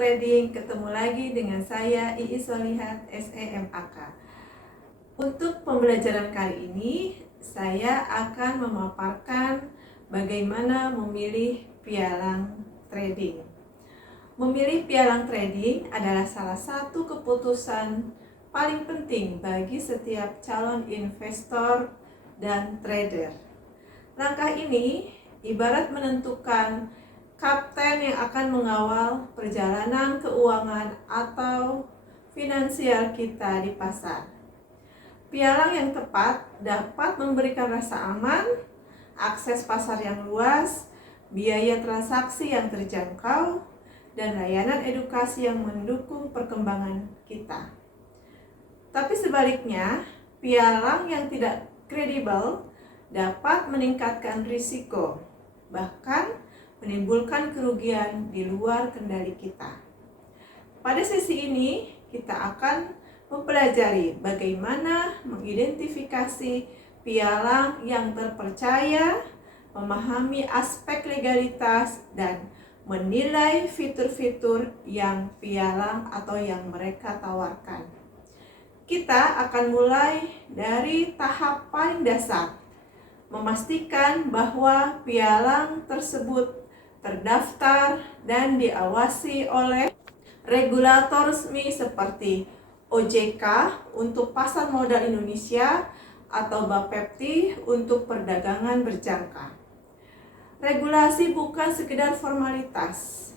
Trading, ketemu lagi dengan saya Iis Solihat SEMAK. Untuk pembelajaran kali ini, saya akan memaparkan bagaimana memilih pialang trading. Memilih pialang trading adalah salah satu keputusan paling penting bagi setiap calon investor dan trader. Langkah ini ibarat menentukan kapten yang akan mengawal perjalanan keuangan atau finansial kita di pasar. Pialang yang tepat dapat memberikan rasa aman, akses pasar yang luas, biaya transaksi yang terjangkau, dan layanan edukasi yang mendukung perkembangan kita. Tapi sebaliknya, pialang yang tidak kredibel dapat meningkatkan risiko, bahkan menimbulkan kerugian di luar kendali kita. Pada sesi ini, kita akan mempelajari bagaimana mengidentifikasi pialang yang terpercaya, memahami aspek legalitas, dan menilai fitur-fitur yang pialang atau yang mereka tawarkan. Kita akan mulai dari tahap paling dasar, memastikan bahwa pialang tersebut terdaftar dan diawasi oleh regulator resmi seperti OJK untuk Pasar Modal Indonesia atau Bapepti untuk perdagangan berjangka. Regulasi bukan sekedar formalitas,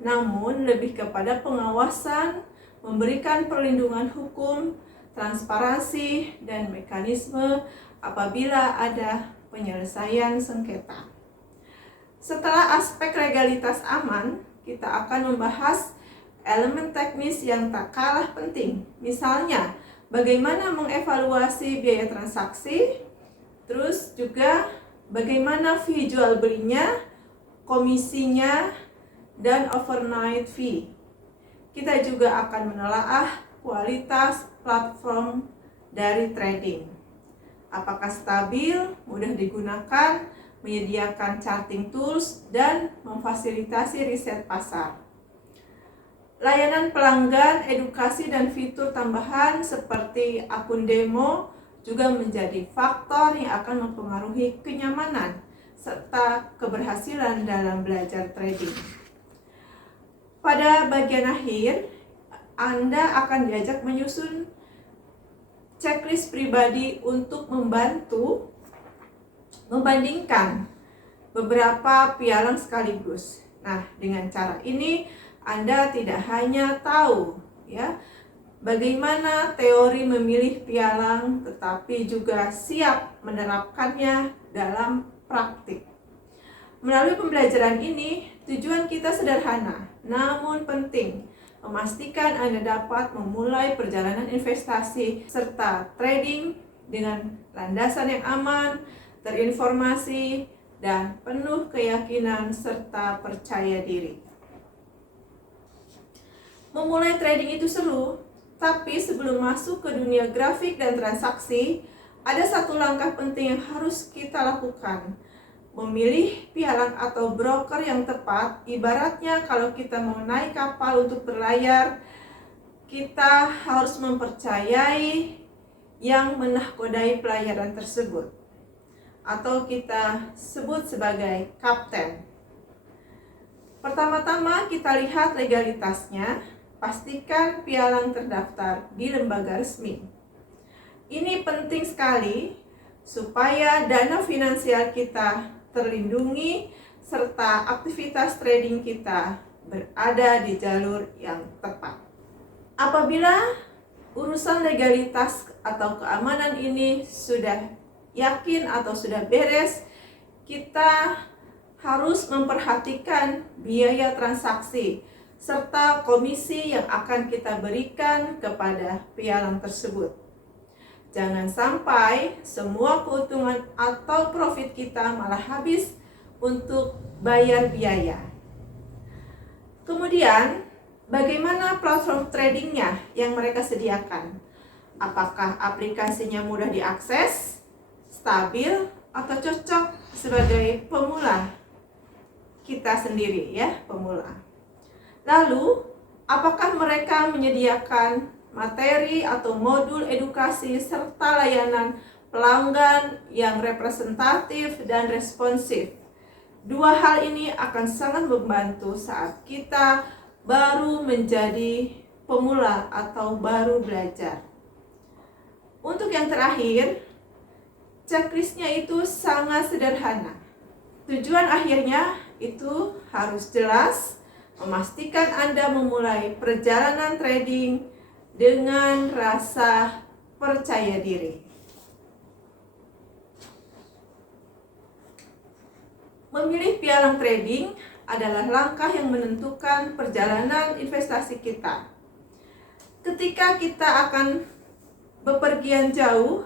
namun lebih kepada pengawasan, memberikan perlindungan hukum, transparansi, dan mekanisme apabila ada penyelesaian sengketa. Setelah aspek legalitas aman, kita akan membahas elemen teknis yang tak kalah penting. Misalnya, bagaimana mengevaluasi biaya transaksi, terus juga bagaimana fee jual belinya, komisinya, dan overnight fee. Kita juga akan menelaah kualitas platform dari trading. Apakah stabil, mudah digunakan, menyediakan charting tools, dan memfasilitasi riset pasar. Layanan pelanggan, edukasi, dan fitur tambahan seperti akun demo juga menjadi faktor yang akan mempengaruhi kenyamanan serta keberhasilan dalam belajar trading. Pada bagian akhir, Anda akan diajak menyusun checklist pribadi untuk membantu membandingkan beberapa pialang sekaligus. Nah, dengan cara ini Anda tidak hanya tahu bagaimana teori memilih pialang, tetapi juga siap menerapkannya dalam praktik. Melalui pembelajaran ini, tujuan kita sederhana, namun penting, memastikan Anda dapat memulai perjalanan investasi serta trading dengan landasan yang aman, terinformasi, dan penuh keyakinan serta percaya diri. Memulai trading itu seru, tapi sebelum masuk ke dunia grafik dan transaksi, ada satu langkah penting yang harus kita lakukan. Memilih pialang atau broker yang tepat, ibaratnya kalau kita mau naik kapal untuk berlayar, kita harus mempercayai yang menahkodai pelayaran tersebut, atau kita sebut sebagai kapten. Pertama-tama kita lihat legalitasnya, pastikan pialang terdaftar di lembaga resmi. Ini penting sekali supaya dana finansial kita terlindungi serta aktivitas trading kita berada di jalur yang tepat. Apabila urusan legalitas atau keamanan ini sudah yakin atau sudah beres, kita harus memperhatikan biaya transaksi serta komisi yang akan kita berikan kepada pialang tersebut. Jangan sampai semua keuntungan atau profit kita malah habis untuk bayar biaya. Kemudian, bagaimana platform tradingnya yang mereka sediakan? Apakah aplikasinya mudah diakses, stabil, atau cocok sebagai pemula? Kita sendiri pemula. Lalu, Apakah mereka menyediakan materi atau modul edukasi serta layanan pelanggan yang representatif dan responsif? Dua hal ini akan sangat membantu saat kita baru menjadi pemula atau baru belajar. Untuk yang terakhir, checklistnya itu sangat sederhana. Tujuan akhirnya itu harus jelas, memastikan Anda memulai perjalanan trading dengan rasa percaya diri. Memilih pialang trading adalah langkah yang menentukan perjalanan investasi kita. Ketika kita akan bepergian jauh,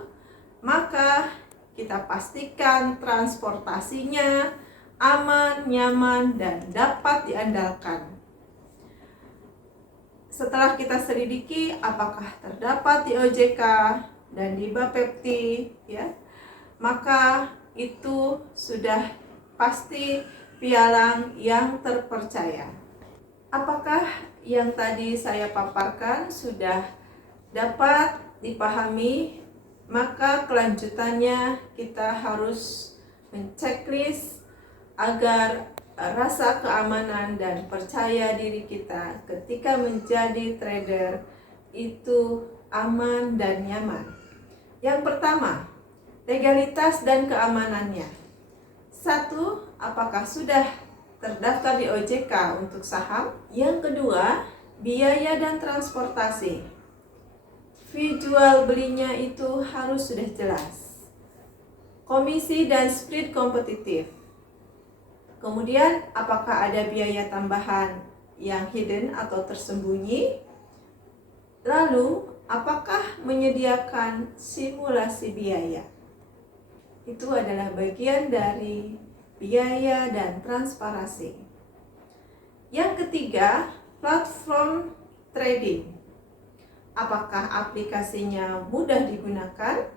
maka kita pastikan transportasinya aman, nyaman, dan dapat diandalkan. Setelah kita selidiki apakah terdapat di OJK dan di Bapepti, maka itu sudah pasti pialang yang terpercaya. Apakah yang tadi saya paparkan sudah dapat dipahami? Maka kelanjutannya kita harus menceklis agar rasa keamanan dan percaya diri kita ketika menjadi trader itu aman dan nyaman. Yang pertama, legalitas dan keamanannya. 1. Apakah sudah terdaftar di OJK untuk saham? Yang kedua, biaya dan transportasi. Fee jual belinya itu harus sudah jelas. Komisi dan split kompetitif. Kemudian, apakah ada biaya tambahan yang hidden atau tersembunyi? Lalu, apakah menyediakan simulasi biaya? Itu adalah bagian dari biaya dan transparansi. Yang ketiga, platform trading. Apakah aplikasinya mudah digunakan?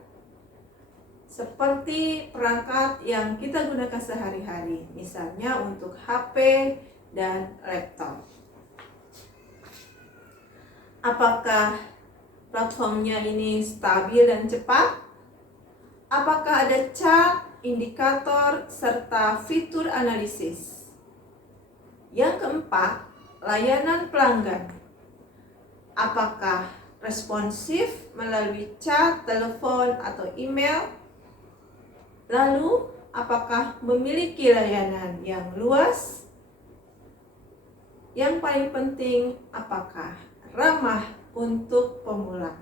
Seperti perangkat yang kita gunakan sehari-hari, misalnya untuk HP dan laptop. Apakah platformnya ini stabil dan cepat? Apakah ada chart, indikator, serta fitur analisis? Yang keempat, layanan pelanggan. Apakah responsif melalui chat, telepon, atau email? Lalu, apakah memiliki layanan yang luas? Yang paling penting, apakah ramah untuk pemula?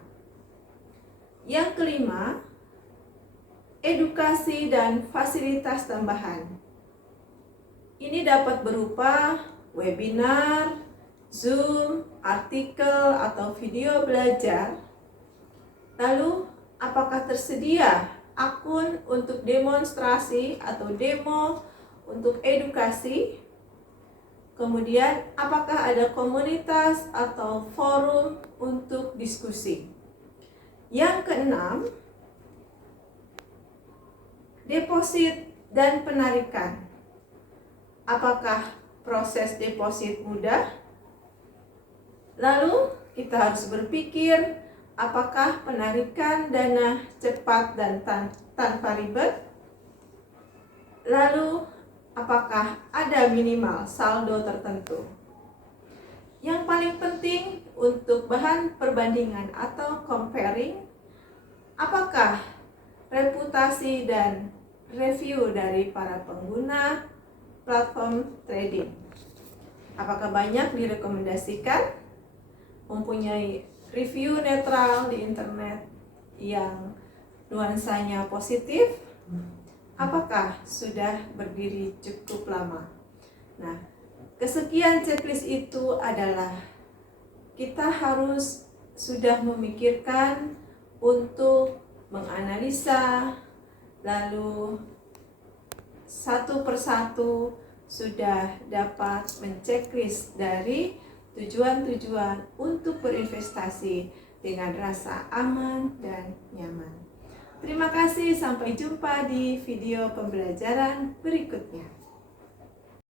Yang kelima, edukasi dan fasilitas tambahan. Ini dapat berupa webinar, Zoom, artikel, atau video belajar. Lalu, apakah tersedia akun untuk demonstrasi atau demo untuk edukasi? Kemudian, apakah ada komunitas atau forum untuk diskusi? Yang keenam, deposit dan penarikan. Apakah proses deposit mudah? Lalu kita harus berpikir apakah penarikan dana cepat dan tanpa ribet? Lalu apakah ada minimal saldo tertentu? Yang paling penting untuk bahan perbandingan atau comparing, apakah reputasi dan review dari para pengguna platform trading? Apakah banyak direkomendasikan? Mempunyai review netral di internet yang nuansanya positif? Apakah sudah berdiri cukup lama? Nah, kesekian checklist itu adalah kita harus sudah memikirkan untuk menganalisa, lalu satu persatu sudah dapat menceklis dari tujuan-tujuan untuk berinvestasi dengan rasa aman dan nyaman. Terima kasih, sampai jumpa di video pembelajaran berikutnya.